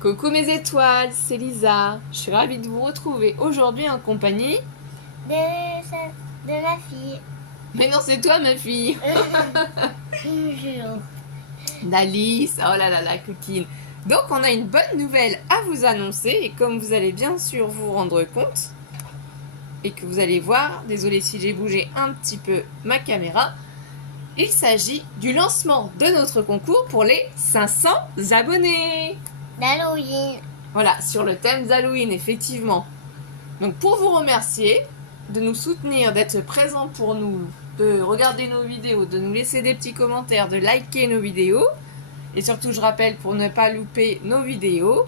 Coucou mes étoiles, c'est Lisa. Je suis ravie de vous retrouver aujourd'hui en compagnie. De ma fille. Mais non, c'est toi ma fille. Toujours. D'Alice. Oh là là, la coquine. Donc on a une bonne nouvelle à vous annoncer et comme vous allez bien sûr vous rendre compte et que vous allez voir, désolé si j'ai bougé un petit peu ma caméra, il s'agit du lancement de notre concours pour les 500 abonnés. D'Halloween. Voilà, sur le thème d'Halloween, effectivement. Donc pour vous remercier de nous soutenir, d'être présent pour nous, de regarder nos vidéos, de nous laisser des petits commentaires, de liker nos vidéos, et surtout je rappelle pour ne pas louper nos vidéos,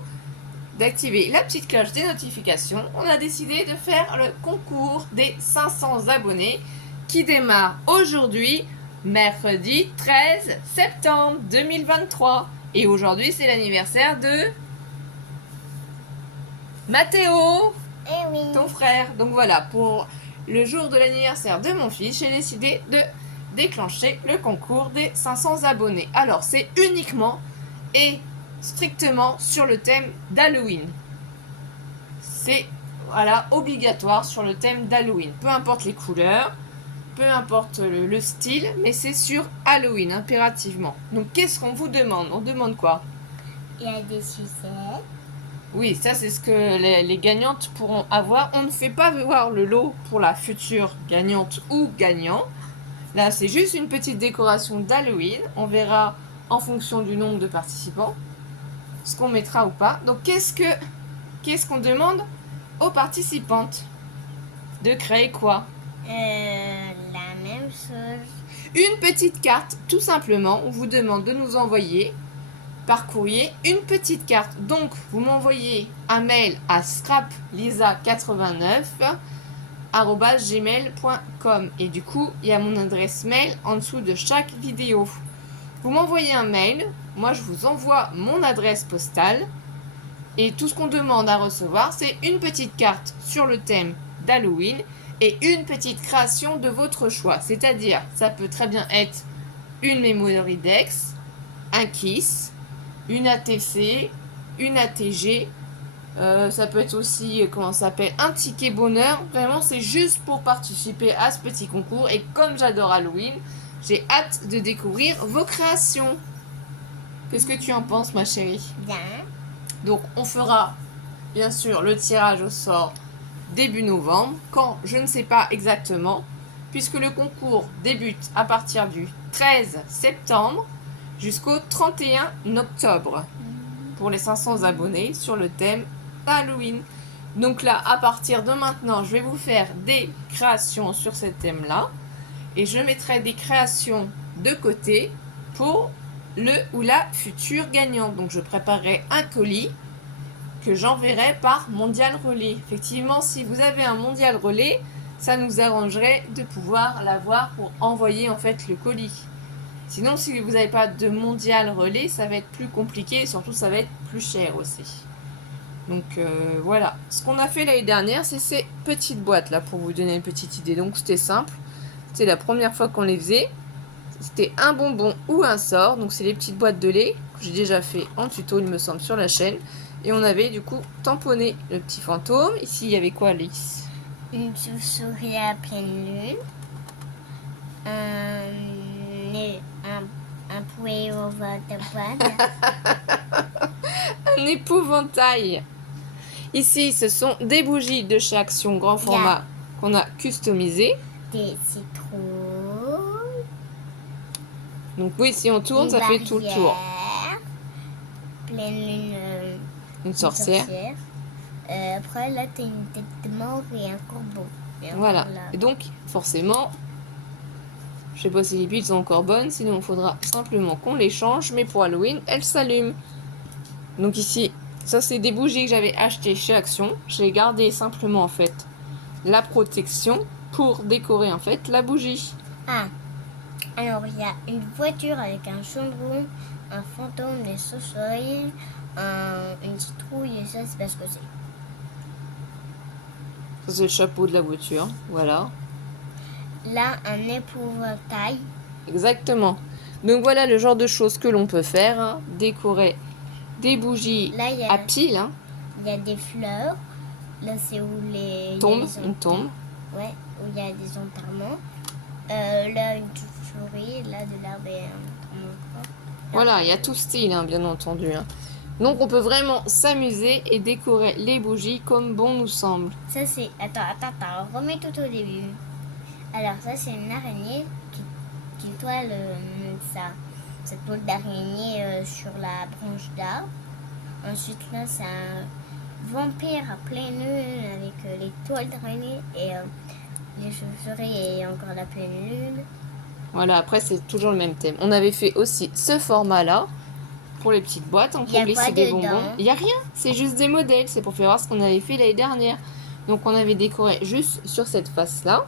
d'activer la petite cloche des notifications, on a décidé de faire le concours des 500 abonnés qui démarre aujourd'hui, mercredi 13 septembre 2023. Et aujourd'hui c'est l'anniversaire de Mathéo, Eh oui. ton frère. Donc voilà, pour le jour de l'anniversaire de mon fils, j'ai décidé de déclencher le concours des 500 abonnés. Alors c'est uniquement et strictement sur le thème d'Halloween. C'est voilà, obligatoire sur le thème d'Halloween. Peu importe les couleurs, peu importe le style, mais c'est sur Halloween impérativement. Donc qu'est-ce qu'on vous demande? On demande quoi? Il y a des sucettes. Oui, ça c'est ce que les gagnantes pourront avoir. On ne fait pas voir le lot pour la future gagnante ou gagnant. Là, c'est juste une petite décoration d'Halloween. On verra en fonction du nombre de participants ce qu'on mettra ou pas. Donc, qu'est-ce qu'on demande aux participantes? De créer quoi? La même chose. Une petite carte, tout simplement. On vous demande de nous envoyer par courrier une petite carte. Donc, vous m'envoyez un mail à scraplisa89@gmail.com et du coup, il y a mon adresse mail en dessous de chaque vidéo. Vous m'envoyez un mail, moi je vous envoie mon adresse postale et tout ce qu'on demande à recevoir, c'est une petite carte sur le thème d'Halloween et une petite création de votre choix. C'est-à-dire, ça peut très bien être une Memory Dex, un Kiss, une ATC, une ATG, ça peut être aussi, comment ça s'appelle, un ticket bonheur. Vraiment, c'est juste pour participer à ce petit concours. Et comme j'adore Halloween, j'ai hâte de découvrir vos créations. Qu'est-ce que tu en penses, ma chérie? Bien. Donc, on fera, bien sûr, le tirage au sort début novembre. Quand, je ne sais pas exactement, puisque le concours débute à partir du 13 septembre jusqu'au 31 octobre pour les 500 abonnés sur le thème Halloween. Donc là, à partir de maintenant, je vais vous faire des créations sur ce thème-là et je mettrai des créations de côté pour le ou la future gagnante. Donc je préparerai un colis que j'enverrai par Mondial Relais. Effectivement, si vous avez un Mondial Relais, ça nous arrangerait de pouvoir l'avoir pour envoyer en fait le colis. Sinon, si vous n'avez pas de Mondial Relais, ça va être plus compliqué et surtout ça va être plus cher aussi. Donc voilà, ce qu'on a fait l'année dernière, c'est ces petites boîtes là pour vous donner une petite idée. Donc c'était simple, c'était la première fois qu'on les faisait. C'était un bonbon ou un sort, donc c'est les petites boîtes de lait que j'ai déjà fait en tuto il me semble sur la chaîne. Et on avait du coup tamponné le petit fantôme. Ici il y avait quoi, Alice? Une souris à pleine lune. Un pouet au vodka. Un épouvantail. Ici, ce sont des bougies de chez Action grand format qu'on a customisées. Des citrons. Donc oui, si on tourne, ça fait tout le tour. Pleine lune. Une sorcière. Après, là, t'as une tête de mort et un corbeau. Et voilà. Et donc, forcément, je sais pas si les piles sont encore bonnes, sinon il faudra simplement qu'on les change. Mais pour Halloween, elles s'allument. Donc ici, ça c'est des bougies que j'avais achetées chez Action. J'ai gardé simplement en fait la protection pour décorer en fait la bougie. Ah, alors il y a une voiture avec un chaudron, un fantôme, des chauves-souris, une citrouille et ça c'est pas ce que c'est. Ça c'est le chapeau de la voiture, voilà. Là, un épouvantail. Exactement. Donc voilà le genre de choses que l'on peut faire, hein. Décorer des bougies Là, il y à a, pile, hein, il y a des fleurs. Là, c'est où il y a tombe, les une tombe. Ouais, où il y a des enterrements. Là, une chauve-souris. Là, de l'herbe et un enterrement. Voilà, il y a tout style, hein, bien entendu. Hein. Donc on peut vraiment s'amuser et décorer les bougies comme bon nous semble. Ça, c'est... Attends. Remets tout au début. Alors, ça, c'est une araignée qui toile sa toile d'araignée sur la branche d'arbre. Ensuite, là, c'est un vampire à pleine lune avec les toiles d'araignée et les chauves-souris et encore la pleine lune. Voilà, après c'est toujours le même thème. On avait fait aussi ce format-là pour les petites boîtes, hein, Il y pour a glisser quoi des dedans? bonbons. Il n'y a rien, c'est juste des modèles. C'est pour faire voir ce qu'on avait fait l'année dernière. Donc on avait décoré juste sur cette face-là.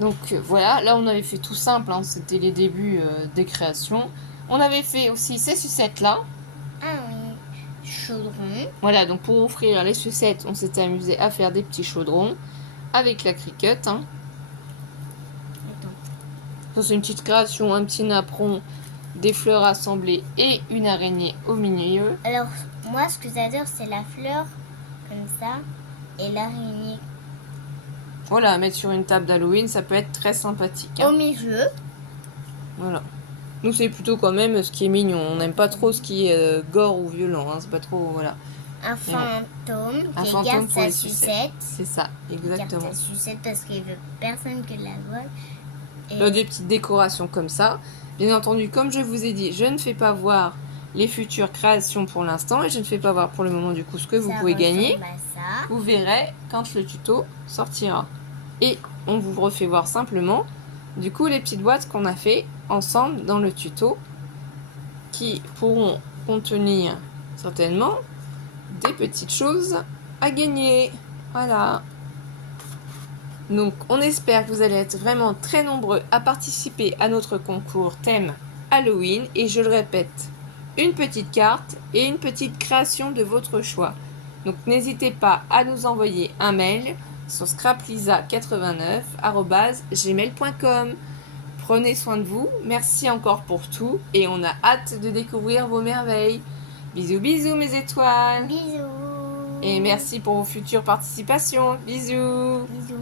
Donc voilà, là on avait fait tout simple, hein, c'était les débuts des créations. On avait fait aussi ces sucettes-là. Ah oui, chaudron. Voilà, donc pour offrir les sucettes, on s'était amusé à faire des petits chaudrons avec la cricut. Hein. Attends. C'est une petite création, un petit napperon, des fleurs assemblées et une araignée au milieu. Alors, moi, ce que j'adore, c'est la fleur, comme ça, et l'araignée Voilà, mettre sur une table d'Halloween, ça peut être très sympathique. Hein. au milieu. Voilà. Nous, c'est plutôt quand même ce qui est mignon. On n'aime pas trop ce qui est gore ou violent. Hein. C'est pas trop, voilà. Un fantôme Un qui fantôme garde pour sa les sucette. C'est ça, exactement. Il garde sa sucette parce qu'il veut personne que la voie. Et Là, des petites décorations comme ça. Bien entendu, comme je vous ai dit, je ne fais pas voir les futures créations pour l'instant et je ne fais pas voir pour le moment du coup ce que vous ça pouvez gagner. ressemble à ça. Vous verrez quand le tuto sortira. Et on vous refait voir simplement du coup les petites boîtes qu'on a fait ensemble dans le tuto qui pourront contenir certainement des petites choses à gagner. Voilà. Donc on espère que vous allez être vraiment très nombreux à participer à notre concours thème Halloween. Et je le répète, une petite carte et une petite création de votre choix. Donc n'hésitez pas à nous envoyer un mail sur scraplisa89@gmail.com. Prenez soin de vous, merci encore pour tout et on a hâte de découvrir vos merveilles. Bisous bisous mes étoiles. Bisous. Et merci pour vos futures participations. Bisous. Bisous.